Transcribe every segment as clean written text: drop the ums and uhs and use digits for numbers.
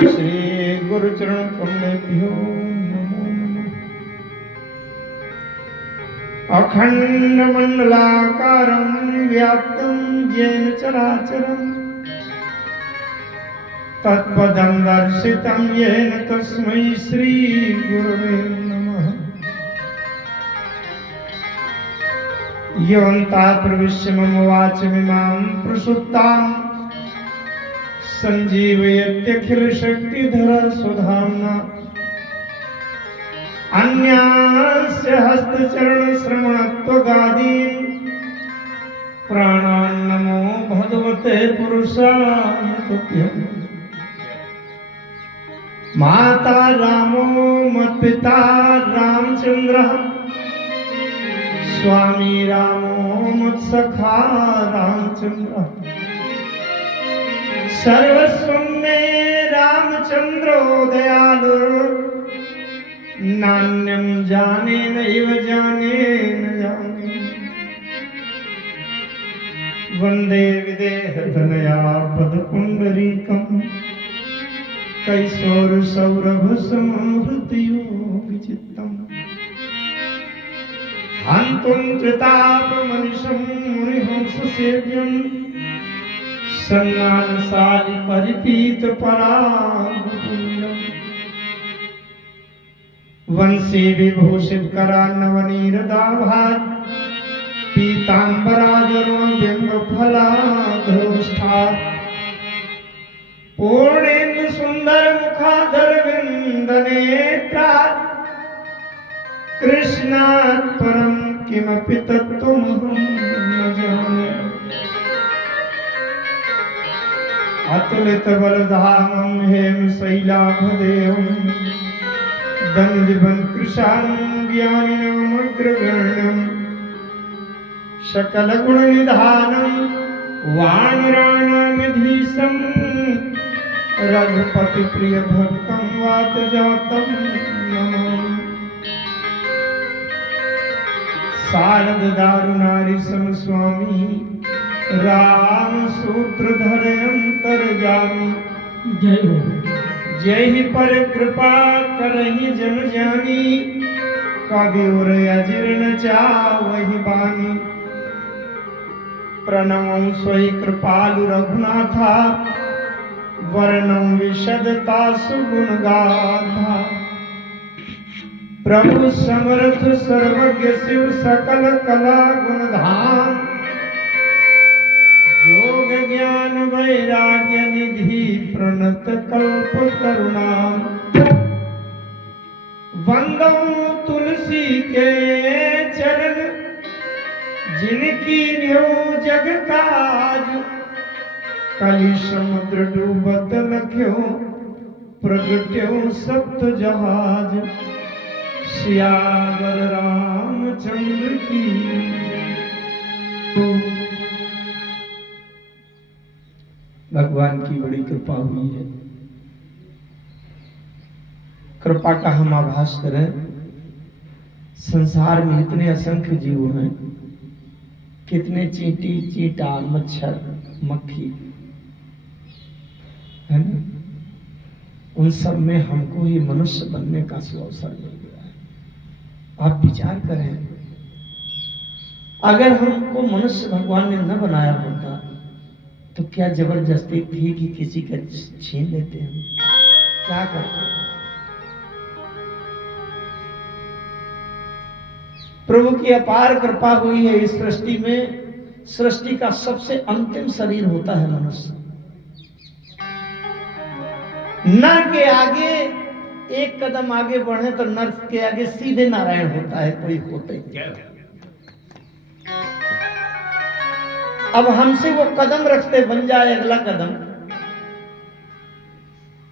श्री गुरुचरण कमलेभ्यो नमो नमः। अखंड मंडलाकारं व्याप्तं येन चराचरं तत्पदं दर्शितं येन तस्मै श्री गुरवे नमः। योऽन्ता प्रविश्य मम वाचमिमां प्रसुप्तां संजीवयत्यखिल शक्तिधर सुधाम्ना अन्यास्य हस्तचरण श्रवणत्वगादीन् प्राणान् नमो भगवते पुरुषाय तुभ्यम्। माता रामो मत्पिता रामचन्द्रः स्वामी रामो मत्सखा रामचन्द्रः सर्वस्वं मे रामचन्द्रो दयालु नान्यं जाने नैव जाने न जाने। वन्दे विदेहतनया पदपुण्डरीकं कैशोरसौरभसमं हृदयोगिचित्तम्। हन्तुं त्रितापमनिशं मुनिहंससेव्यं सन्मानशालि परिपीत परागपुण्यम्। वंशी विभूषित करान्नवनीरदाभात् पीताम्बराधरोऽबिम्बफलाधरोष्ठात् पूर्णेन्दु सुन्दर मुखाधर विन्दनेत्रात् कृष्णात् परं किमपि तत्त्वमहं न जाने। अतुलित बलधामं हेमशैलाभदेहं दण्डिवन् कृशानं ज्ञानिनामग्रगण्यं सकलगुणनिधानं वानराणामधीशं रघुपतिप्रियभक्तं वातजातं नमामि। शारददारुणारिसमस्वामी राम सूत्रधर अंतर्जामी। जय हो। जय ही पर कृपा करहि जन जानी कवि उर अजीर्ण चावहि बानी। प्रणमं स्वै कृपालु रघुनाथा वर्णं विशदता सुगुण गाथा। प्रभु समर्थ सर्वज्ञ शिव सकल कला गुणधाम योग ज्ञान वैराग्य निधि प्रणत कल्प करुणाम। वंदो तुलसी के चरण जिनकी न्यो जग काज। कलि समुद्र डूबत लख्यो प्रगट्यो सप्त जहाज। सियावर रामचंद्र की भगवान की बड़ी कृपा हुई है। कृपा का हम आभास करें। संसार में इतने असंख्य जीव हैं, कितने चींटी चींटा मच्छर मक्खी है ना, उन सब में हमको ही मनुष्य बनने का अवसर मिल गया है। आप विचार करें, अगर हमको मनुष्य भगवान ने न बनाया होता तो क्या जबरदस्ती थी कि किसी का छीन लेते हम? क्या करते हैं? प्रभु की अपार कृपा हुई है इस सृष्टि में। सृष्टि का सबसे अंतिम शरीर होता है मनुष्य। नर के आगे एक कदम आगे बढ़े तो नर के आगे सीधे नारायण होता है, कोई होता ही नहीं। अब हमसे वो कदम रखते बन जाए अगला कदम।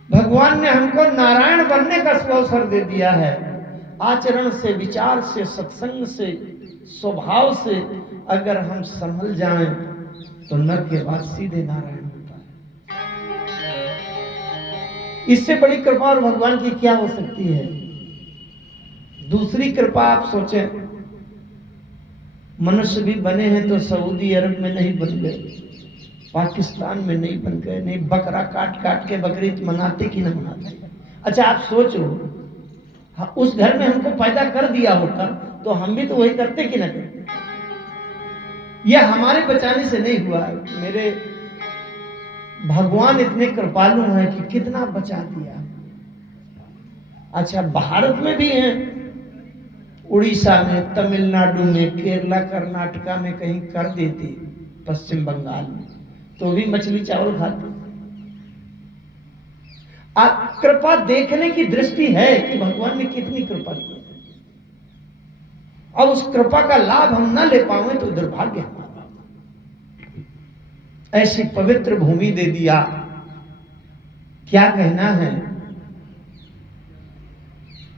भगवान ने हमको नारायण बनने का अवसर दे दिया है। आचरण से, विचार से, सत्संग से, स्वभाव से अगर हम संभल जाएं तो नर के बाद सीधे नारायण होता है। इससे बड़ी कृपा और भगवान की क्या हो सकती है? दूसरी कृपा आप सोचें, मनुष्य भी बने हैं तो सऊदी अरब में नहीं बन गए, पाकिस्तान में नहीं बन गए, नहीं बकरा काट काट के बकरीद मनाते कि न मनाते। अच्छा आप सोचो, हाँ, उस घर में हमको पैदा कर दिया होता तो हम भी तो वही करते कि न करते। यह हमारे बचाने से नहीं हुआ है। मेरे भगवान इतने कृपालु हैं कि कितना बचा दिया। अच्छा भारत में भी हैं, उड़ीसा में, तमिलनाडु में, केरला, कर्नाटका में कहीं कर देते, पश्चिम बंगाल में तो भी मछली चावल खाते। आप कृपा देखने की दृष्टि है कि भगवान ने कितनी कृपा की। अब उस कृपा का लाभ हम ना ले पाए तो दुर्भाग्य हमारा। ऐसी पवित्र भूमि दे दिया, क्या कहना है।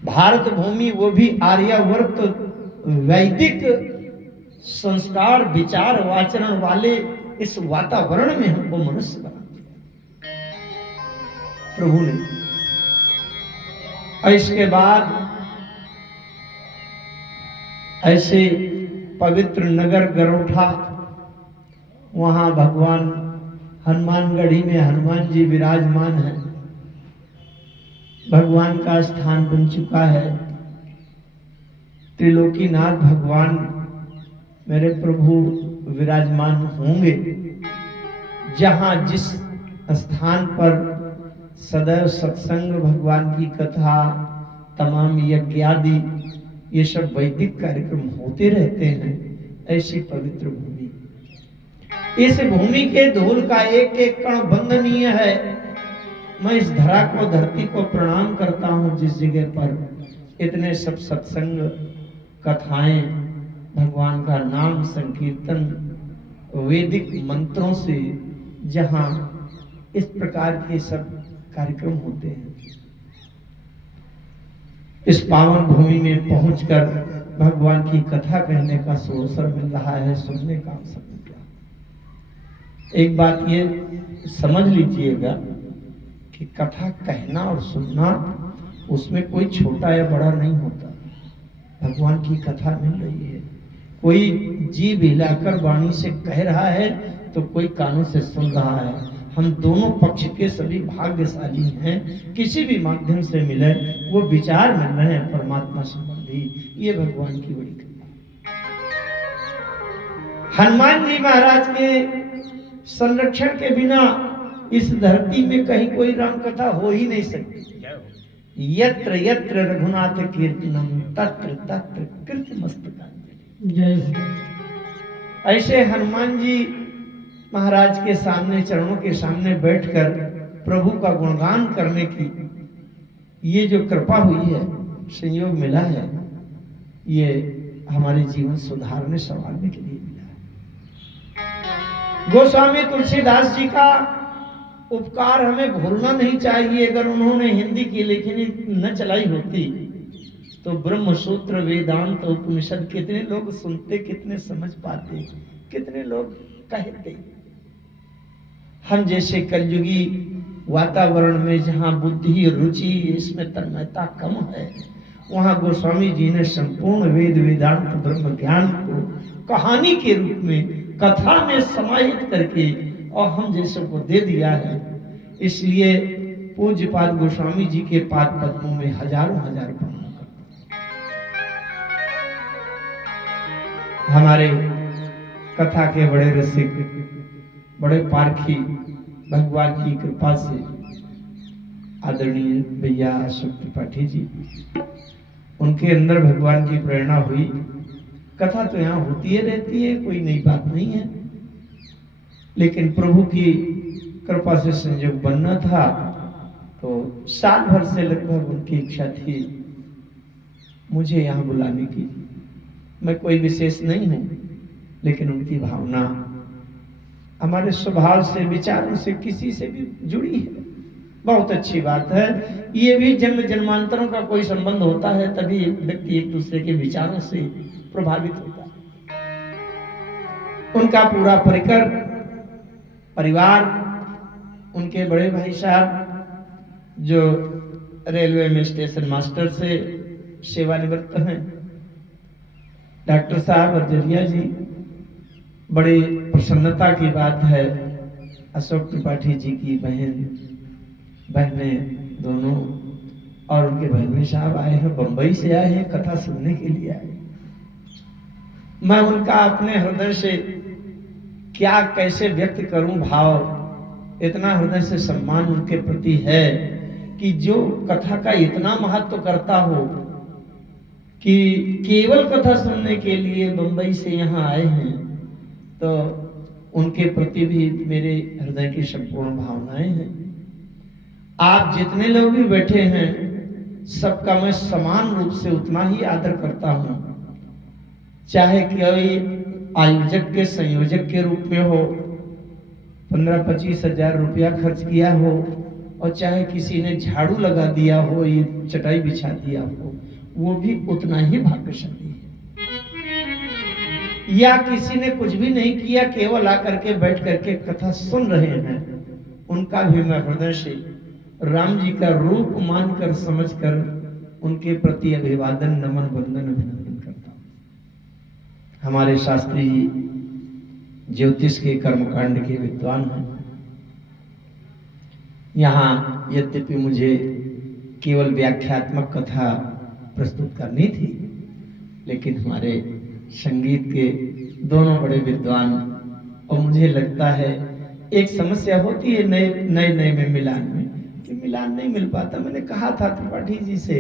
भारत भूमि, वो भी आर्यावर्त वैदिक संस्कार विचार आचरण वाले इस वातावरण में हमको मनुष्य बना दिया प्रभु ने। और इसके बाद ऐसे पवित्र नगर गरोठा, वहां भगवान हनुमानगढ़ी में हनुमान जी विराजमान हैं। भगवान का स्थान बन चुका है। त्रिलोकीनाथ भगवान मेरे प्रभु विराजमान होंगे। जहां जिस स्थान पर सदैव सत्संग, भगवान की कथा, तमाम यज्ञ आदि ये सब वैदिक कार्यक्रम होते रहते हैं, ऐसी पवित्र भूमि। इस भूमि के धूल का एक एक कण वंदनीय है। मैं इस धरा को, धरती को प्रणाम करता हूं जिस जगह पर इतने सब सत्संग, कथाएं, भगवान का नाम संकीर्तन, वैदिक मंत्रों से जहां इस प्रकार के सब कार्यक्रम होते हैं। इस पावन भूमि में पहुंचकर भगवान की कथा कहने का अवसर मिल रहा है, सुनने का अवसर मिल रहा है। एक बात ये समझ लीजिएगा कि कथा कहना और सुनना, उसमें कोई छोटा या बड़ा नहीं होता। भगवान की कथा मिल रही है, कोई जीभ हिलाकर वाणी से कह रहा है तो कोई कानों से सुन रहा है। हम दोनों पक्ष के सभी भाग्यशाली हैं, किसी भी माध्यम से मिले वो विचार मिल रहे हैं परमात्मा संबंधी। ये भगवान की बड़ी कृपा। हनुमान जी महाराज के संरक्षण के बिना इस धरती में कहीं कोई राम कथा हो ही नहीं सकती। यत्र यत्र रघुनाथ कीर्तनम तत्र तत्र कृतमस्तकांजलि। जय हो। ऐसे हनुमान जी महाराज के सामने, चरणों के सामने बैठकर प्रभु का गुणगान करने की ये जो कृपा हुई है, संयोग मिला है, ये हमारे जीवन सुधारने, संवारने के लिए मिला है। गोस्वामी तुलसीदास जी का उपकार हमें भूलना नहीं चाहिए। अगर उन्होंने हिंदी की लेखनी न चलाई होती तो ब्रह्म सूत्र, वेदांत, उपनिषद कितने लोग सुनते, कितने समझ पाते, कितने लोग कहते। हम जैसे कलयुगी वातावरण में जहाँ बुद्धि, रुचि, इसमें तन्मयता कम है, वहाँ गोस्वामी जी ने संपूर्ण वेद, वेदांत, ब्रह्म ज्ञान को कहानी के रूप में, कथा में समाहित करके और हम जैसे को दे दिया है। इसलिए पूज्यपाद गोस्वामी जी के पाद पद्मों में हजारों हजार प्रणाम करते। हमारे कथा के बड़े रसिक, बड़े पारखी, भगवान की कृपा से आदरणीय भैया अशोक त्रिपाठी जी, उनके अंदर भगवान की प्रेरणा हुई। कथा तो यहाँ होती ही रहती है, कोई नई बात नहीं है, लेकिन प्रभु की कृपा से संयोग बनना था तो साल भर से लगभग उनकी इच्छा थी मुझे यहाँ बुलाने की। मैं कोई विशेष नहीं हूँ, लेकिन उनकी भावना हमारे स्वभाव से, विचारों से, किसी से भी जुड़ी है। बहुत अच्छी बात है। ये भी जन्म जन्मांतरों का कोई संबंध होता है, तभी व्यक्ति एक दूसरे के विचारों से प्रभावित होता है। उनका पूरा परिकर, परिवार, उनके बड़े भाई साहब जो रेलवे में स्टेशन मास्टर से सेवानिवृत्त हैं, डॉक्टर साहब अर्जरिया जी, बड़ी प्रसन्नता की बात है अशोक त्रिपाठी जी की बहनें दोनों और उनके भैरवी साहब आए हैं, बंबई से आए हैं, कथा सुनने के लिए आए। मैं उनका अपने हृदय से क्या कैसे व्यक्त करूं भाव, इतना हृदय से सम्मान उनके प्रति है कि जो कथा का इतना महत्व करता हो कि केवल कथा सुनने के लिए बंबई से यहाँ आए हैं, तो उनके प्रति भी मेरे हृदय की संपूर्ण भावनाएं हैं। आप जितने लोग भी बैठे हैं सबका मैं समान रूप से उतना ही आदर करता हूं, चाहे कोई आयोजक के संयोजक के रूप में हो, 15-25 हजार रुपया खर्च किया हो, और चाहे किसी ने झाड़ू लगा दिया हो, ये चटाई बिछा दिया हो, वो भी उतना ही भाग्यशाली है। या किसी ने कुछ भी नहीं किया, केवल आकर के बैठ करके कथा सुन रहे हैं, उनका भी मैं हृदय से राम जी का रूप मानकर समझकर उनके प्रति अभिवादन, नमन, वंदन, अभिनंदन करता हूं। हमारे शास्त्री जी ज्योतिष के कर्मकांड के विद्वान हैं। यहाँ यद्यपि मुझे केवल व्याख्यात्मक कथा प्रस्तुत करनी थी, लेकिन हमारे संगीत के दोनों बड़े विद्वान, और मुझे लगता है एक समस्या होती है नए में मिलान में, कि मिलान नहीं मिल पाता। मैंने कहा था त्रिपाठी जी से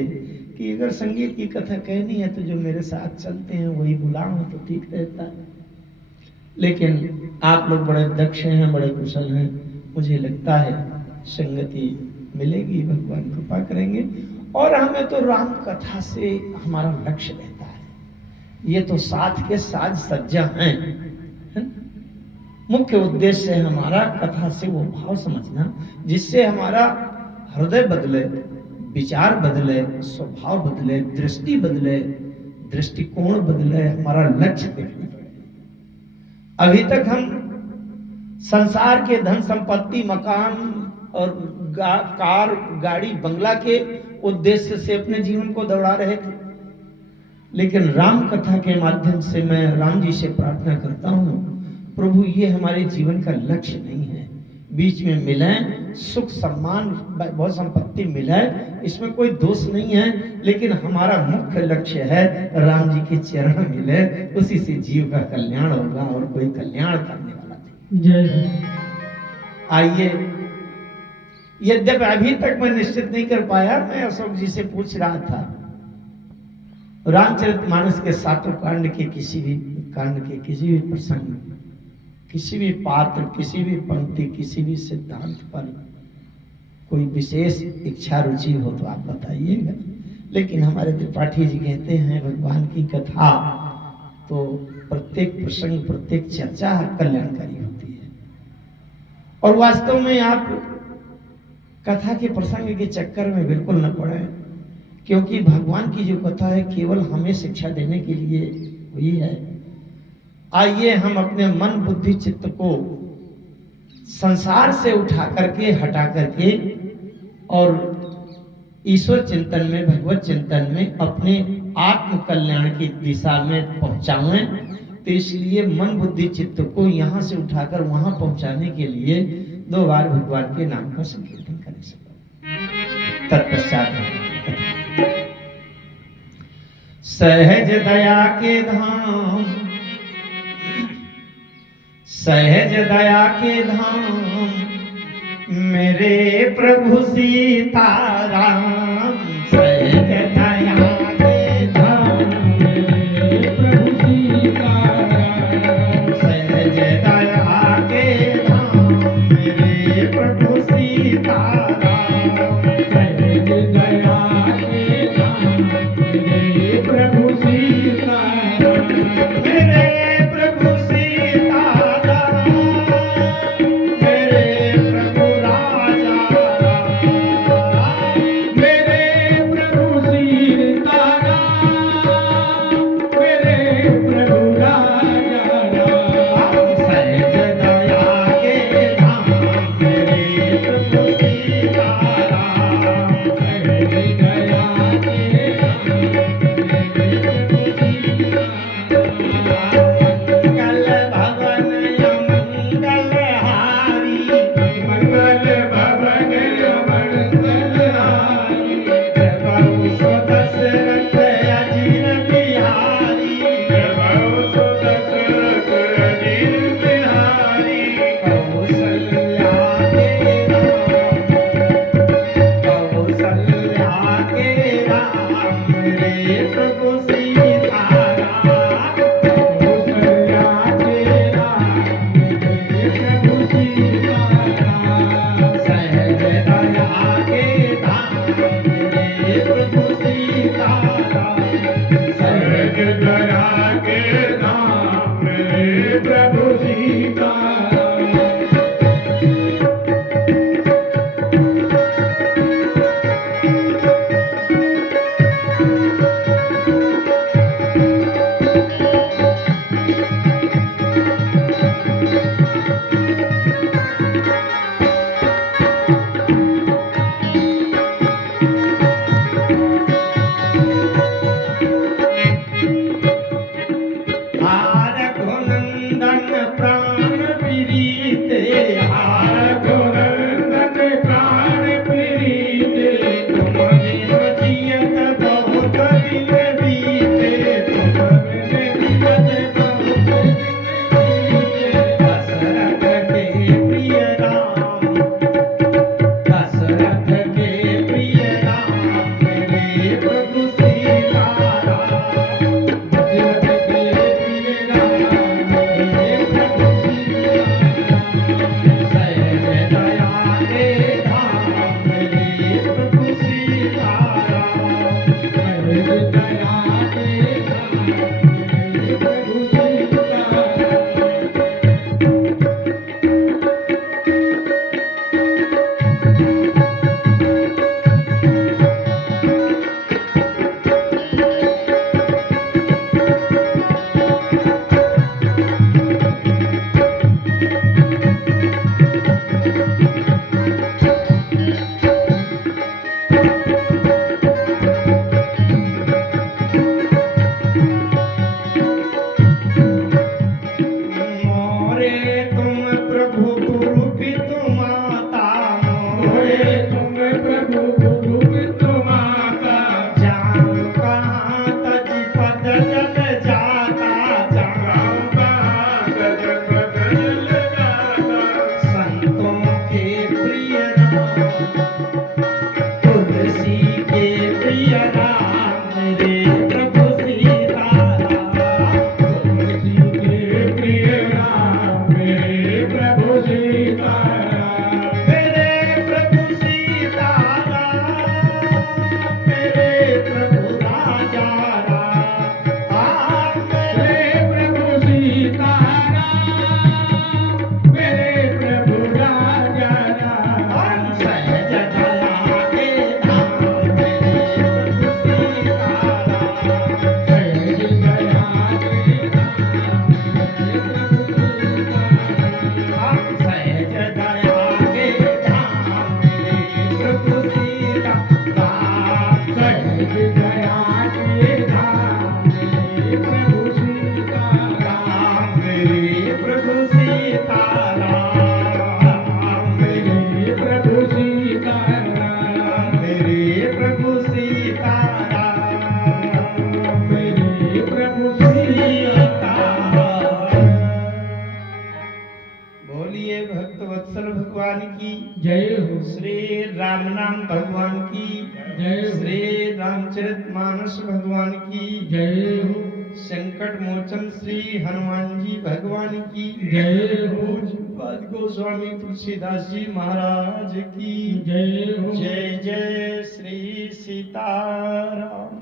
कि अगर संगीत की कथा कहनी है तो जो मेरे साथ चलते हैं वही बुलाओ तो ठीक रहता है, लेकिन आप लोग बड़े दक्ष हैं, बड़े कुशल हैं, मुझे लगता है संगति मिलेगी, भगवान कृपा करेंगे। और हमें तो राम कथा से हमारा लक्ष्य रहता है, ये तो साथ के साज सज्जा हैं, है? मुख्य उद्देश्य है हमारा कथा से वो भाव समझना जिससे हमारा हृदय बदले, विचार बदले, स्वभाव बदले, दृष्टि बदले, दृष्टिकोण बदले, हमारा लक्ष्य देखना पड़े। अभी तक हम संसार के धन संपत्ति, मकान और कार, गाड़ी, बंगला के उद्देश्य से अपने जीवन को दौड़ा रहे थे, लेकिन राम कथा के माध्यम से मैं राम जी से प्रार्थना करता हूँ, प्रभु ये हमारे जीवन का लक्ष्य नहीं है, बीच में मिले, सुख सम्मान बहुत संपत्ति मिले, इसमें कोई दोष नहीं है, लेकिन हमारा मुख्य लक्ष्य है राम जी के चरण मिले, उसी से जीव का कल्याण होगा और कोई कल्याण करने वाला नहीं। जय। आइए, यद्यपि अभी तक मैं निश्चित नहीं कर पाया, मैं अशोक जी से पूछ रहा था रामचरितमानस के 7 कांड के किसी भी प्रसंग, किसी भी पात्र, किसी भी पंक्ति, किसी भी सिद्धांत पर कोई विशेष इच्छा रुचि हो तो आप बताइएगा। लेकिन हमारे त्रिपाठी जी कहते हैं भगवान की कथा तो प्रत्येक प्रसंग, प्रत्येक चर्चा कल्याणकारी होती है। और वास्तव में आप कथा के प्रसंग के चक्कर में बिल्कुल न पड़े, क्योंकि भगवान की जो कथा है केवल हमें शिक्षा देने के लिए हुई है। आइए हम अपने मन, बुद्धि, चित्त को संसार से उठा करके, हटा करके और ईश्वर चिंतन में, भगवत चिंतन में, अपने आत्म कल्याण की दिशा में पहुंचाएं। तो इसलिए मन, बुद्धि, चित्त को यहाँ से उठाकर वहां पहुंचाने के लिए 2 बार भगवान के नाम का संकीर्तन करें। तत्पश्चात सहज दया के धाम, सहज दया के धाम, मेरे प्रभु सीताराम, सहज दया के धाम, मेरे प्रभु सीताराम, सहज दया के धाम, मेरे प्रभु सीताराम, सहज दया के धाम, मेरे प्रभु सीताराम, मेरे प्रभु सीताराम, मेरे प्रभु राजा राम, मेरे भगवान की जय हो। श्री रामचरितमानस भगवान की जय हो। संकट मोचन श्री हनुमान जी भगवान की जय हो। पूज्यपाद गोस्वामी तुलसीदास जी महाराज की जय हो। जय जय श्री सीताराम।